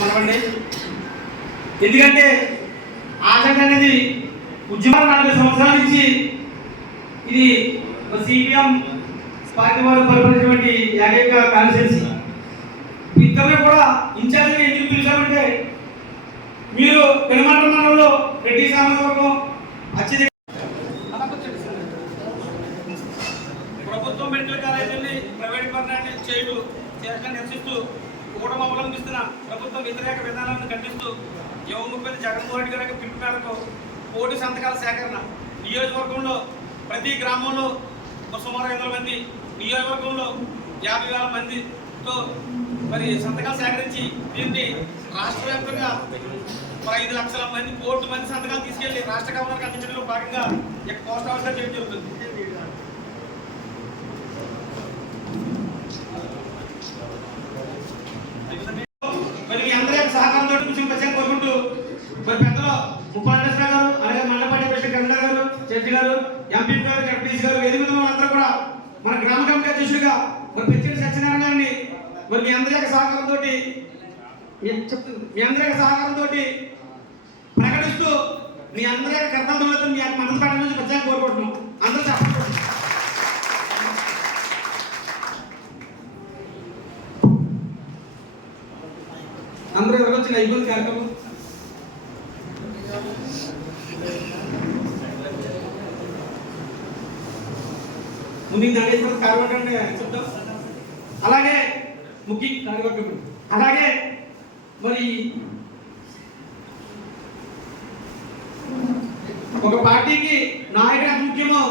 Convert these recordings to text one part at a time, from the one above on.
మనవండి. ఎందుకంటే ఆచరణ అనేది ఉద్యమం 40 సంవత్సరాల నుంచి ఇది సిపిఎం పార్టీ వారు పరిపాలించినటువంటి ఏకైక కాన్స్టిట్యున్సీ. ఇద్దరు కూడా ఇన్ఛార్జిగా ఎందుకు పిలిచామంటే మీరు పెనుమండ మండలంలో రెడ్డి సామాజిక వర్గం అత్యధిక ప్రభుత్వ మెడికల్ కాలేజీని ప్రైవేట్ పర్ణాన్ని చేయడం నిరసిస్తూ కూటమి అవలంబిస్తున్న ప్రభుత్వ వ్యతిరేక విధానాలను ఖండిస్తూ యువ ముఖ్యమంత్రి జగన్మోహన్ రెడ్డి గారి పిలుపు మేరకు కోటి సంతకాల సేకరణ నియోజకవర్గంలో ప్రతి గ్రామంలో సుమారు 500 మంది, నియోజకవర్గంలో 50,000 మందితో మరి సంతకాలు సేకరించి దీన్ని రాష్ట్ర వ్యాప్తంగా 5 లక్షల మంది, 1 కోటి మంది సంతకాలు తీసుకెళ్లి రాష్ట్ర గవర్నర్కి అందించడంలో భాగంగా పోస్ట్ ఆఫీస్గా చేయడం జరుగుతుంది. మరి మీ అందరి యొక్క సహకారంతో ప్రత్యేకంగా కోరుకుంటూ మరి పెద్దలు ముప్పాండేశ్వర గారు, అలాగే మండపాటి ప్రెసిడెంట్ కన్నడ గారు, జడ్జి గారు, ఎంపీ గారు, ఎంపీసీ గారు, వేదిక అందరూ కూడా మన గ్రామ కమిటీ అధ్యక్షుడిగా మరి పెంచిన సత్యనారాయణ గారిని మరి మీ అందరి యొక్క సహకారంతో ప్రకటిస్తూ మీ అందరి యొక్క కర్తవ్యాలతో మీ మనసు పెట్టడం నుంచి ప్రత్యేకంగా కోరుకుంటున్నాం. అందరూ చెప్పండి. అందరూ ఎవరొచ్చిన ఇబ్బంది కార్యక్రమం ముందు నాగేశ్వర కార్యవర్గం చెప్తాం. అలాగే ముఖ్య కార్యవర్గం, అలాగే మరి ఒక పార్టీకి నాయకుడు ఎంత ముఖ్యమో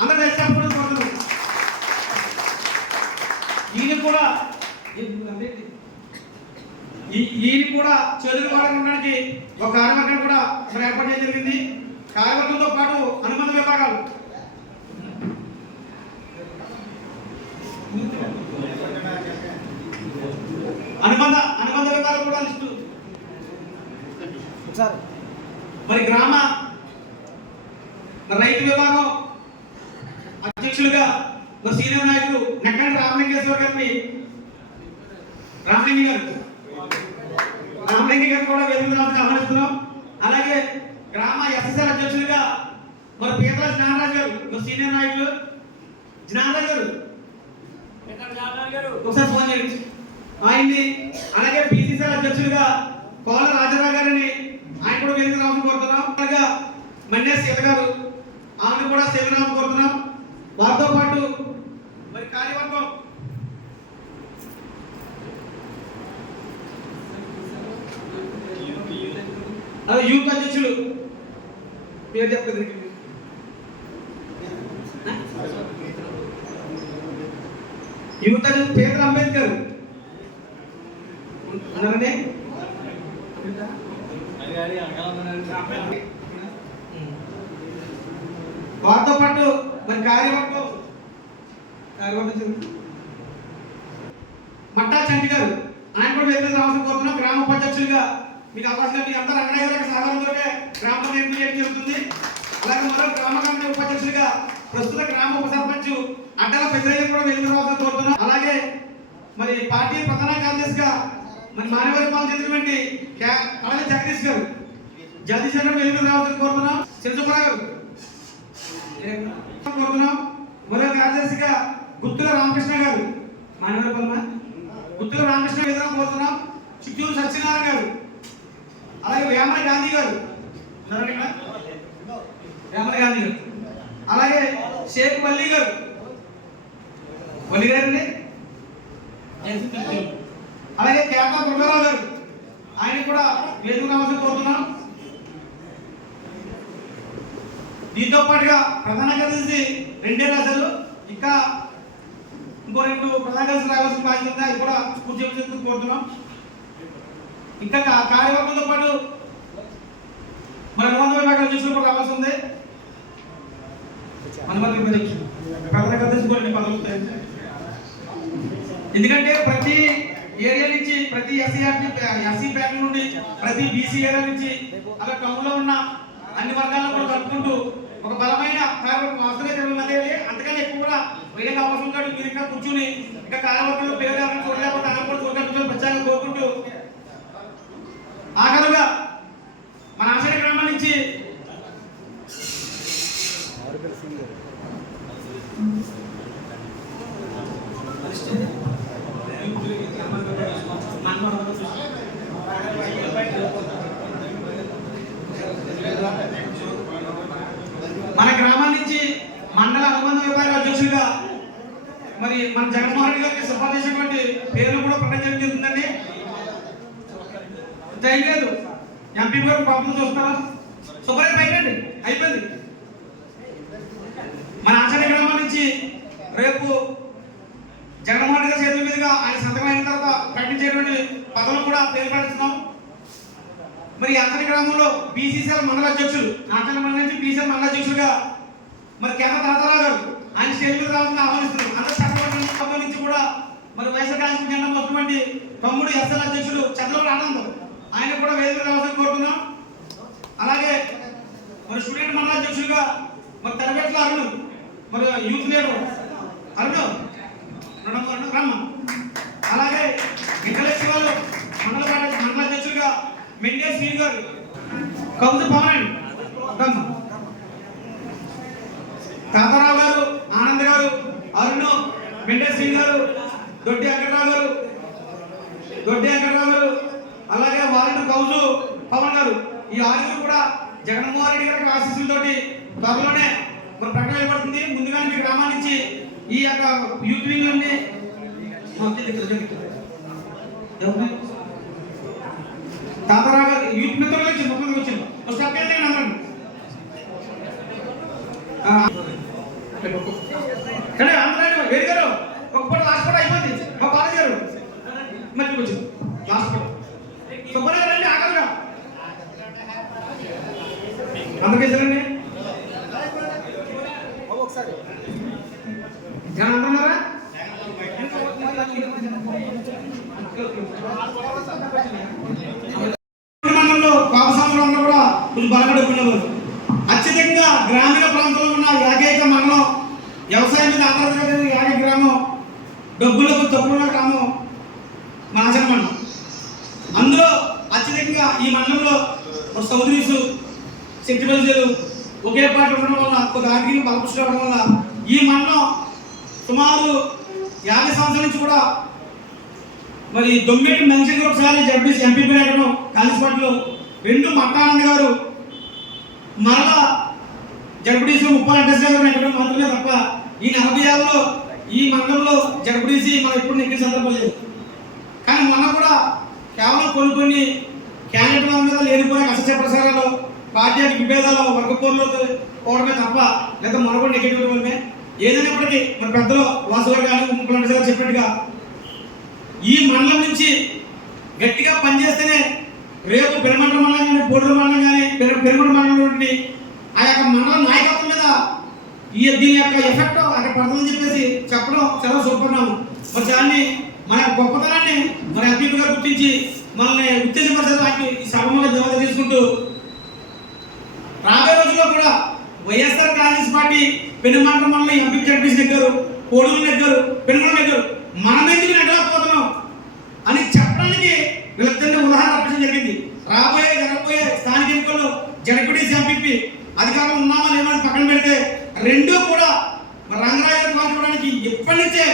అందరూ తెలుసుకోవడం. ఈయన కూడా చదువు ఉండడానికి ఒక కార్యవర్గం కూడా ఏర్పాటు చేయడం జరిగింది. కార్యవర్గంతో పాటు అనుబంధ విభాగాలు అనుబంధ విభాగాలు కూడా లిస్టు. మరి గ్రామ రైతు విభాగం అధ్యక్షులుగా సీనియర్ నాయకులు నెక్కండి రామలింగేశ్వర గారిని రామలింగి గారు కూడా వేదికగా ఆహ్వానిస్తున్నాం. అలాగే గ్రామ ఎస్ఎస్ఆర్ అధ్యక్షులుగా మరి పీతల జ్ఞానరాజు గారు సీనియర్ నాయకులు, జ్ఞానరాజు గారు ఒకసారి ఫోన్ చేయండి ఆయన్ని. అలాగే పిసిసిఆర్ అధ్యక్షులుగా కోల రాజారావు గారిని ఆయన కూడా వేదిక రావాలని కోరుతున్నాం. అలాగే మన్నే సీత గారు ఆమెను కూడా సేవనామం కోరుతున్నాం. వారితో పాటు మరి కార్యవర్గం యూత్ అధ్యక్షులు పేరు చెప్తుంది యూత్ అధ్యక్షులు పేదల అంబేద్కర్ అన్నారనే. వారితో పాటు మరి కార్యవర్గం మట్టా చంటి గారు ఆయన కూడా వేదిక రావాల్సిన కోరుతున్నాం. గ్రామ ఉపాధ్యక్షులుగా మీకు అవకాశం మీ అందరూ రంగయ్య గారి సహకారంతో గ్రామం నిర్ణయం జరుగుతుంది. అలాగే మరో గ్రామ కమిటీ ఉపాధ్యక్షులుగా ప్రస్తుత గ్రామ ఉప సర్పంచ్ అడ్డల పెద్దయ్య కూడా వేదిక రావాల్సిన కోరుతున్నాం. అలాగే మరి పార్టీ ప్రధాన కార్యదర్శిగా మరి మానవరిపాలన చెందినటువంటి కళల జగదీష్ గారు జగదీష్ గారు వేదిక రావాల్సిన కోరుతున్నాం. చింతపుర గారు కోరుతున్నాం. మరో కార్యదర్శిగా గుత్తుల రామకృష్ణ గారు మానవరిపాలన గుత్తుల రామకృష్ణ వేదిక కోరుతున్నాం. చిత్తూరు సత్యనారాయణ గారు, అలాగే వేమల గాంధీ గారు, అలాగే షేక్ వల్లి గారు, వల్లి గారిని, అలాగే కేకా గుండరావు గారు ఆయన కూడా వేదిక రావాల్సిన కోరుతున్నాం. దీంతో పాటుగా ప్రధాన కార్యదర్శి 2 రాశారు, ఇంకా ఇంకో 2 ప్రధాన కార్యదర్శి రావాల్సిన బాధ్యత ఉంది. అది కూడా పూర్తి చేసేందుకు కోరుతున్నాం. ఇంకా కార్యవర్గంతో పాటు మన అనుబంధ విభాగాల అధ్యక్షులు కూడా రావాల్సి ఉంది. అనుబంధ ప్రధాన కార్యదర్శి కూడా పదవుతాయి. ఎందుకంటే ప్రతి ఏరియా నుంచి, ప్రతి ఎస్సీ బ్యాంక్ నుండి, ప్రతి బీసీ ఏరియా నుంచి, అలా టౌన్లో ఉన్న అన్ని వర్గాలను కూడా కలుపుకుంటూ ఒక బలమైన కార్యవర్గం అవసరం 20 మంది అంతకన్నా ఎక్కువ కూడా వేరే అవసరం కాదు. మీరు ఇంకా కూర్చుని ఇంకా కార్యవర్గంలో పేరు చూడలేకపోతే అలా కూడా చూడగలుగుతాం ప్రత్యేకంగా కోరుకుంటూ మన జగన్మోహన్ రెడ్డి గారికి సిఫార్సు చేసినటువంటి పేర్లు కూడా ప్రకటన జరుగుతుందండి. లేదు ఎంపీ గారు పాపం చూస్తారా శుభ్రం అయిపోయింది అయిపోయింది. మన ఆచరణ గ్రామం నుంచి రేపు జగన్మోహన్ రెడ్డి గారి చేతుల మీదుగా ఆయన సంతకం అయిన తర్వాత ప్రకటించేటువంటి పదవులు కూడా పేరు పెడుతున్నాం. మరి ఆచరణ గ్రామంలో బీసీసీఎల్ మండల అధ్యక్షులు ఆచరణ మండలి నుంచి బీసీఎల్ మండల అధ్యక్షులుగా మరి కేంద్ర తాతారావు గారు ఆయన స్టేజ్ మీద రావాలని ఆహ్వానిస్తున్నారు. అందరూ చట్టపరమైన నుంచి కూడా మరి వైఎస్ఆర్ కాంగ్రెస్ జెండా మొత్తమంటి తమ్ముడు ఎస్ఎల్ అధ్యక్షులు చంద్రబాబు ఆనందం ఆయన కూడా వేదిక రావాలని కోరుతున్నాం. అలాగే మరి స్టూడెంట్ మండల అధ్యక్షులుగా మరి తెరగట్ల అరుణ్ మరి యూత్ లీడర్ అరుణ్ రమ్మ. అలాగే వికలేశ్వరు మండల అధ్యక్షులుగా మెండే శ్రీ గారు కౌజు పవన్ తాతారావు గారు ఆనంద్ గారు అరుణ్ మెండే శ్రీ గారు దొడ్డి వెంకటరావు గారు అలాగే వారిని కౌజు పవన్ గారు ఈ ఆరుగురు కూడా జగన్మోహన్ రెడ్డి గారి ఆశీస్సులతోటి త్వరలోనే మన ప్రకటన ఏర్పడుతుంది. ముందుగా మీ గ్రామం నుంచి ఈ యొక్క యూత్ వింగ్ నుండి తాతారావు గారు యూత్ మిత్రులు వచ్చి ముఖ్యంగా వచ్చింది వేరు గారు ఒక పూట లాస్ట్ పూట అయిపోయింది. మా కాలేజ్ గారు మళ్ళీ వచ్చింది లాస్ట్ పూట సుబ్బయ్య రండి ఆకలిగా అందరికేసారండి ఒకసారి అంటున్నారా మండలంలో పాపసాములు కూడా కొంచెం బలపడుకునేవారు. అత్యధికంగా గ్రామీణ ప్రాంతంలో ఉన్న ఏకైక మండలం వ్యవసాయం మీద ఆధారపడిన ఏకైక గ్రామం డబ్బులకు తక్కువ గ్రామం మన ఆచరణ మండలం. అందులో అత్యధికంగా ఈ మండలంలో సౌదరీసు శక్తి బలిజలు ఒకే పార్టీ ఉండడం వల్ల ఒక ఆర్థిక బలపుష్టి అవడం వల్ల ఈ మండలం సుమారు 50 సంవత్సరాల నుంచి కూడా మరి దొమ్మేటి మెన్షన్ ఒకసారి జడ్పీసీ ఎంపీ పెట్టడం కాంగ్రెస్ పార్టీలో రెండు మట్టానంద్ గారు మరలా జడ్పీసీ 30 వెంకటేశ్వర గారు ఎక్కడం మాత్రమే తప్ప ఈ 40 ఏళ్ళలో ఈ మండలంలో జడ్పీసీ మనం ఎప్పుడు నెక్కిన సందర్భం లేదు. కానీ మొన్న కూడా కేవలం కొన్ని క్యాండిడేట్ మీద లేనిపోయిన అసత్య ప్రసారాలు పార్టీ విభేదాలు వర్గపోర్లో పోవడమే తప్ప లేదా మనకుండా నెగ్గటమే ఏదైనప్పటికీ మన పెద్దలు వాసుగారు కానీ ముఖ్యమంత్రి గారు చెప్పినట్టుగా ఈ మండలం నుంచి గట్టిగా పనిచేస్తేనే రేపు పెరుమండల మండలం కానీ పోడూరు మండలం కానీ పెరుమండల మండలం నుండి ఆ యొక్క మండల నాయకత్వం మీద దీని యొక్క ఎఫెక్ట్ అక్కడ పడుతుందని చెప్పేసి చెప్పడం చాలా సూపర్నామం. మరి దాన్ని మన గొప్పతనాన్ని మన అభివృద్ధిగా గుర్తించి మనల్ని ఉత్తేజపరిచేదానికి ఈ సభలో జవాబు తీసుకుంటూ రాబోయే రోజుల్లో కూడా వైఎస్ఆర్ కాంగ్రెస్ పార్టీ పెనుమండల మండలం ఎంపీ జడ్పీసీ నెగ్గారు, కోడూరు నెగ్గారు, పెనుగొండ నెగ్గారు, మనం ఎందుకు నెగ్గలేకపోతున్నాం అని చెప్పడానికి వీళ్ళిద్దరిని ఉదాహరణ రప్పించడం జరిగింది. జరగబోయే స్థానిక ఎన్నికల్లో జడ్పీటీసీ ఎంపీ అధికారం ఉన్నామా లేమని పక్కన పెడితే రెండూ కూడా రంగరాజు కాల్చుకోవడానికి ఎప్పటి నుంచే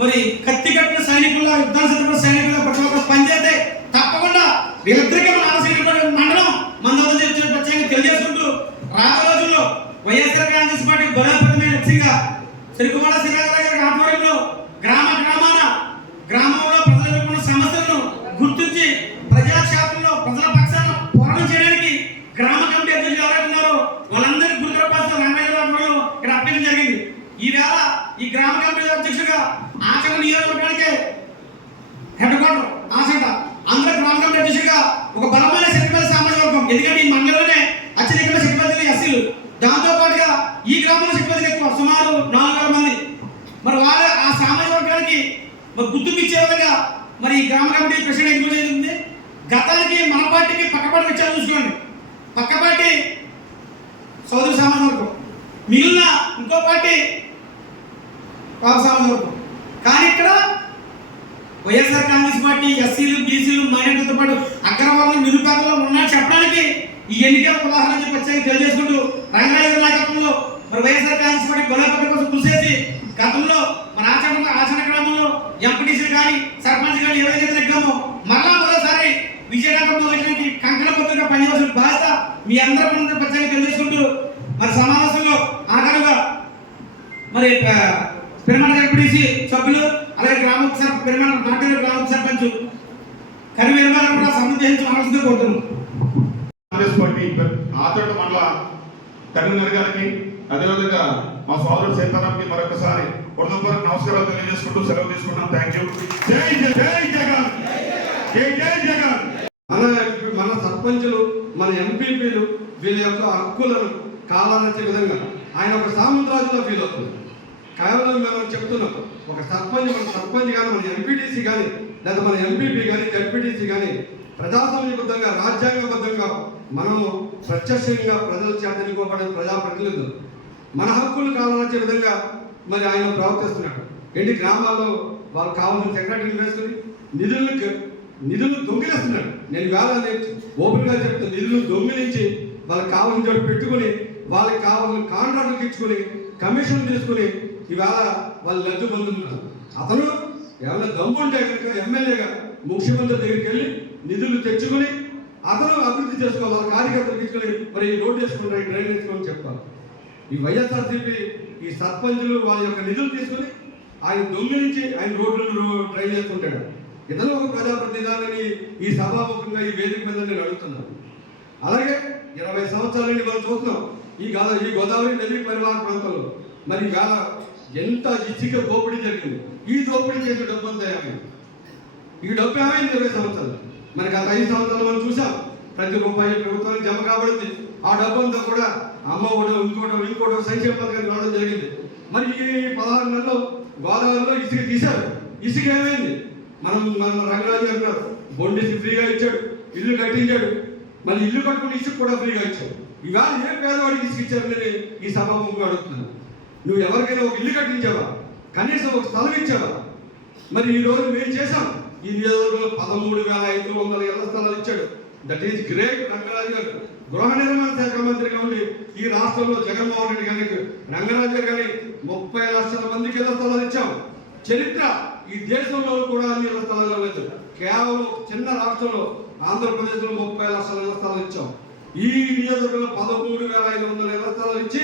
మరి కత్తి కట్టిన సైనికుల్లో యుద్ధాన్ని సిద్ధపడిన సైనికుల్లో ప్రతి ఒక్కరు పనిచేస్తే తప్పకుండా వీళ్ళిద్దరికీ మన ఆలోచన మండలం మందోదం చేసిన ప్రత్యేకంగా తెలియజేసుకుంటూ రాబోయే రోజుల్లో వైఎస్ఆర్ కాంగ్రెస్ పార్టీ బలోపేతమైన లక్ష్యంగా శ్రీకుమార శ్రీరాజరావు గారి ఆధ్వర్యంలో గ్రామాన గ్రామంలో ప్రజలకు ఉన్న సమస్యలను గుర్తించి ప్రజాక్షేత్రంలో ప్రజల పక్షాన పోరాటం చేయడానికి గ్రామ కమిటీ అధ్యక్షులు ఎవరైతే ఉన్నారో వాళ్ళందరినీ గుర్తుపరిచిన రంగరాజు ఇక్కడ అప్పగించడం జరిగింది. ఈవేళ ఈ గ్రామ కమిటీ అధ్యక్షుడిగా ఆచరణ నియోజకవర్గానికి హెడ్ క్వార్టర్ ఆచరణ అందరూ గ్రామ కమిటీ అధ్యక్షుడిగా ఒక బలమైన శక్తిపల్లి సామాజిక వర్గం. ఎందుకంటే ఈ మండలంలోనే అత్యధికంగా శక్తిపల్లి ఎస్సీలు, దాంతో పాటుగా ఈ గ్రామంలో శక్తిపల్లి ఎక్కువ సుమారు 4000 మంది. మరి వాళ్ళ ఆ సామాజిక వర్గానికి మరి గుర్తింపు ఇచ్చే విధంగా మరి ఈ గ్రామ కమిటీ ప్రెసిడెంట్ ఎన్నిక జరిగింది. గతానికి మన పార్టీకి పక్కపాటి వచ్చారు చూసుకోండి. పక్క పార్టీ సోదరి సామాజిక వర్గం, మిగిలిన ఇంకో పార్టీ పాప సామాజిక వర్గం. కానీ ఇక్కడ వైఎస్ఆర్ కాంగ్రెస్ పార్టీ ఎస్సీలు, బీసీలు, మైనారిటీతో పాటు అగ్రవర్గం నిరుపేదలో ఉన్నాయని చెప్పడానికి ఈ ఎన్నికల ఉదాహరణ చెప్పి తెలియజేసుకుంటూ రంగరాజు నాయకత్వంలో మరి వైఎస్ఆర్ కాంగ్రెస్ పార్టీ బలోపేతం కోసం కృషి చేసి గతంలో మన ఆచరణ గ్రామంలో ఎంపీటీసీలు కానీ సర్పంచ్ కానీ ఎవరైతే నెగ్గామో మరోసారి విజయనగరంలో వచ్చినటువంటి కంకణబద్ధంగా పనిచేసిన బాధ్యత మీ అందరూ ప్రత్యేకంగా తెలియజేసుకుంటూ మరి సమావేశంలో ఆఖరుగా మరి పెరుమండల నాటి గ్రామ సర్పంచ్ కరివేరు కూడా సంబంధించవలసిందే కోరుతున్నాం. కాంగ్రెస్ పార్టీ ఆచరణ మండల కరీంనగర్ గారికి అదేవిధంగా మా సోదరుడు సీతారాంకి మరొకసారి హృదయపూర్వక నమస్కారాలు తెలియజేసుకుంటూ సెలవు తీసుకున్నాం. Thank you. జై జగన్, జై జై జగన్. మన సర్పంచులు, మన ఎంపీపీలు వీళ్ళ యొక్క హక్కులను కాలాలనే విధంగా ఆయన ఒక సామంతరాజులో ఫీల్ అవుతుంది. కేవలం మనం చెప్తున్నాం, ఒక సర్పంచ్, మన సర్పంచ్ కానీ, మన ఎంపీటీసీ కానీ, లేదా మన ఎంపీపీ కానీ, జడ్పీటీసీ కానీ ప్రజాస్వామ్యబద్ధంగా, రాజ్యాంగబద్ధంగా మనం ప్రత్యక్షంగా ప్రజల చేత ఎన్నుకోబడిన ప్రజాప్రతినిధులు. మన హక్కులు కావాలనే విధంగా మరి ఆయన ప్రవర్తిస్తున్నాడు. ఏంటి గ్రామాల్లో వాళ్ళు కావాల్సిన సెక్రటరీని వేసుకుని నిధులు దొంగిలిస్తున్నాడు. నేను వేళ ఓపెన్గా చెప్తాను, నిధులు దొంగిలించి వాళ్ళకి కావాల్సిన చోటు పెట్టుకుని, వాళ్ళకి కావాల్సిన కాంట్రాక్టులు ఇచ్చుకుని, కమిషన్ తీసుకుని ఈవేళ వాళ్ళు లబ్ధి పొందుతున్నారు. అతను ఏమైనా దమ్ముంటే కనుక ఎమ్మెల్యేగా ముఖ్యమంత్రి దగ్గరికి వెళ్ళి నిధులు తెచ్చుకుని అతను అభివృద్ధి చేసుకోవాలి. వాళ్ళ కార్యకర్తలు తీసుకుని మరి ఈ రోడ్డు వేసుకుంటారు, ఈ డ్రైన్ వేసుకోమని చెప్తారు. ఈ వైఎస్ఆర్సీపీ ఈ సర్పంచులు వాళ్ళ యొక్క నిధులు తీసుకుని ఆయన దొంగిలించి ఆయన రోడ్లు డ్రైన్ చేసుకుంటాడు. ఇతను ఒక ప్రజాప్రతినిధాన్ని ఈ సభాముఖంగా ఈ వేదిక మీద నేను అడుగుతున్నాను. అలాగే 20 సంవత్సరాల నుండి మనం చూస్తున్నాం ఈ గోదావరి నదీ పరివాహక ప్రాంతంలో మరి వేళ ఎంత ఇసుక దోపిడీ జరిగింది. ఈ దోపిడీ చేసే డబ్బు అంతా ఏమైంది? ఈ డబ్బు ఏమైంది 20 సంవత్సరాలు? మరి గత 5 సంవత్సరాలు మనం చూసాం, ప్రతి రూపాయి ప్రభుత్వానికి జమ కాబడింది. ఆ డబ్బు అంతా కూడా అమ్మ ఒకటో ఇంకోటో సంక్షేమ పథకానికి రావడం జరిగింది. మరి ఈ 16 నెలల్లో గోదావరిలో ఇసుక తీశారు. ఇసుక ఏమైంది? మన రంగరాజు గారు బొండిసి ఫ్రీగా ఇచ్చాడు, ఇల్లు కట్టించాడు. మరి ఇల్లు కట్టుకుని ఇసుక కూడా ఫ్రీగా ఇచ్చాడు. ఇవాళ ఏ పేదవాడికి ఇసుక ఇచ్చారని ఈ సభాముఖంగా అడుగుతున్నాను. నువ్వు ఎవరికైనా ఒక ఇల్లు కట్టించావా? కనీసం ఒక స్థలం ఇచ్చావా? మరి ఈ రోజు మేము చేశాం. ఈ నియోజకవర్గంలో 13,500 ఇళ్ల స్థలాలు ఇచ్చాడు. That is great. రంగరాజు గారు గృహ నిర్మాణ శాఖ మంత్రిగా ఉండి ఈ రాష్ట్రంలో జగన్మోహన్ రెడ్డి గారికి, రంగరాజు గారు కానీ 30 లక్షల మందికి ఇళ్ల స్థలాలు ఇచ్చాం. చరిత్ర ఈ దేశంలో కూడా అన్ని ఇళ్ల స్థలాలు లేదు. కేవలం చిన్న రాష్ట్రంలో ఆంధ్రప్రదేశ్లో 30 లక్షల ఇళ్ల స్థలాలు ఇచ్చాం. ఈ నియోజకవర్గంలో 13,500 ఇళ్ల స్థలాలు ఇచ్చి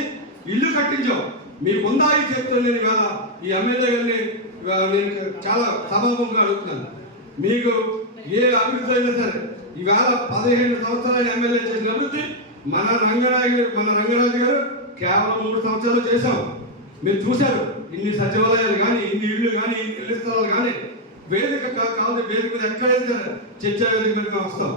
ఇల్లు కట్టించాం. మీకుందా ఈ చరిత్ర? నేను ఇవాళ ఈ ఎమ్మెల్యే గారిని నేను చాలా సభాముఖంగా అడుగుతున్నాను. మీకు ఏ అభివృద్ధి అయినా సరే ఈవేళ 15 సంవత్సరాలు ఎమ్మెల్యే చేసిన అభివృద్ధి మన రంగరాజు గారు కేవలం 3 సంవత్సరాలు చేశాం. మీరు చూశారు, ఇన్ని సచివాలయాలు కానీ, ఇన్ని ఇళ్ళు కానీ, ఇన్ని ఇళ్ల స్థలాలు కానీ. వేదిక కావాలి, వేదిక మీద ఎక్కడైతే సరే చర్చా వేదిక మీద వస్తాం.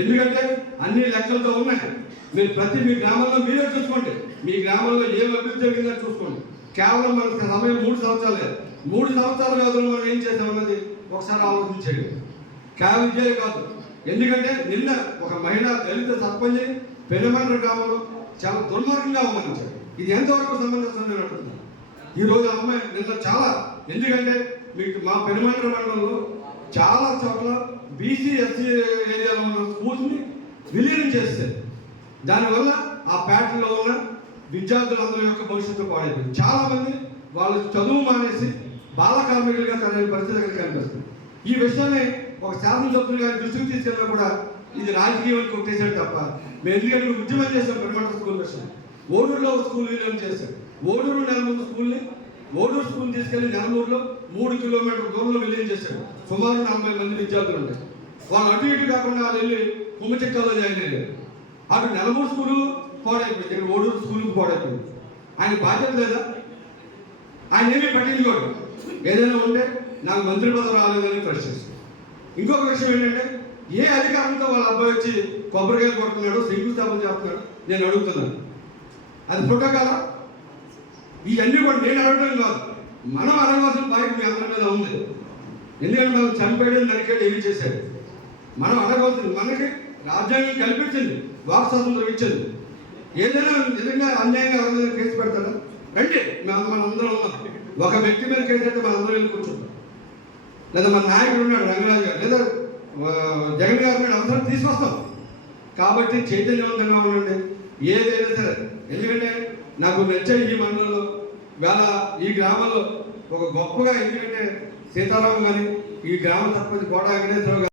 ఎందుకంటే అన్ని లెక్కలతో ఉన్నాయి. మీరు మీ గ్రామంలో మీరే చూసుకోండి. మీ గ్రామంలో ఏం అభివృద్ధి జరిగిందో చూసుకోండి. కేవలం మనకు సమయం 3 సంవత్సరాలే. 3 సంవత్సరాల వ్యవధిలో మనం ఏం చేసామన్నది ఒకసారి ఆలోచించండి. కేవలం ఇదే కాదు. ఎందుకంటే నిన్న ఒక మహిళా దళిత సర్పంచ్ పెనుమండ్ర గ్రామంలో చాలా దుర్మార్గంగా అవమానించారు. ఇది ఎంతవరకు సంబంధించిన నేను అడుగుతున్నాను. ఈరోజు అమ్మాయి నిన్న చాలా, ఎందుకంటే మీకు మా పెనుమండ్ర మండలంలో చాలా చోట్ల బీసీ ఎస్సీ ఏరియాలో ఉన్న స్కూల్స్ని విలీనం చేస్తారు. దానివల్ల ఆ ప్యాటర్న్లో ఉన్న విద్యార్థులందరి యొక్క భవిష్యత్తు పాడైపోయింది. చాలామంది వాళ్ళు చదువు మానేసి బాల కార్మికులుగా తన పరిస్థితి అక్కడ కనిపిస్తుంది. ఈ విషయాన్ని ఒక శాసనసభ్యులు గారి దృష్టికి తీసుకెళ్ళినా కూడా ఇది రాజకీయాన్ని కొట్టేశాడు తప్ప, మేము ఎందుకంటే ఉద్యమం చేసాం. పెనుమండ్ర స్కూల్ విషయం ఓడూరులో ఒక స్కూల్ విలీనం చేశాడు. ఓడూరు నెలమూరు స్కూల్ని ఓడూరు స్కూల్ తీసుకెళ్లి నెలమూరులో 3 కిలోమీటర్ల దూరంలో విలీనం చేశాడు. సుమారు 40 మంది విద్యార్థులు ఉంటాయి. వాళ్ళు అటు ఇటు కాకుండా వాళ్ళు వెళ్ళి కుమ్మచెక్కల్లో జాయిన్ అయ్యారు. అటు నెలమూరు స్కూలు పాడైపోయింది, ఇక్కడ ఓడూరు స్కూల్కి పాడైపోయింది. ఆయన బాధ్యత లేదా? ఆయన ఏమీ పట్టించుకోడు. ఏదైనా ఉంటే నాకు మంత్రి పదవి రాలేదని ప్రశ్నిస్తాను. ఇంకొక విషయం ఏంటంటే, ఏ అధికారంతో వాళ్ళ అబ్బాయి వచ్చి కొబ్బరికాయలు కొడుతున్నాడు, శంకుస్థాపన చేస్తున్నాడు నేను అడుగుతున్నాను. అది ప్రోటోకాలా? ఇవన్నీ కూడా నేను అడగడం కాదు, మనం అడగవలసిన బాధ్యత మీ అందరి మీద ఉంది. ఎందుకంటే మనం చంపేయడం, నరికేయడం ఏమి చేశాడు. మనం అడగవలసింది, మనకి రాజ్యాంగం కల్పించింది, వాక్ స్వాతంత్రం ఇచ్చింది. ఏదైనా నిజంగా అన్యాయంగా ఎవరైనా కేసు పెడతారా? రండి, మనందరం ఉన్నాం. ఒక వ్యక్తి మీద కేసు అయితే మన అందరం వెళ్ళి కూర్చుంటాం. లేదా మన నాయకుడు ఉన్నాడు రంగరాజు గారు, లేదా జగన్ గారు ఉన్నాడు, అవసరం తీసుకొస్తాం. కాబట్టి చైతన్యవంతంగా ఉండండి ఏదైనా సరే. ఎందుకంటే నాకు నచ్చే ఈ మండలంలో వేళ ఈ గ్రామంలో ఒక గొప్పగా, ఎందుకంటే సీతారాం కానీ ఈ గ్రామ సర్పంచ్ కోట వెంకటేశ్వరరావు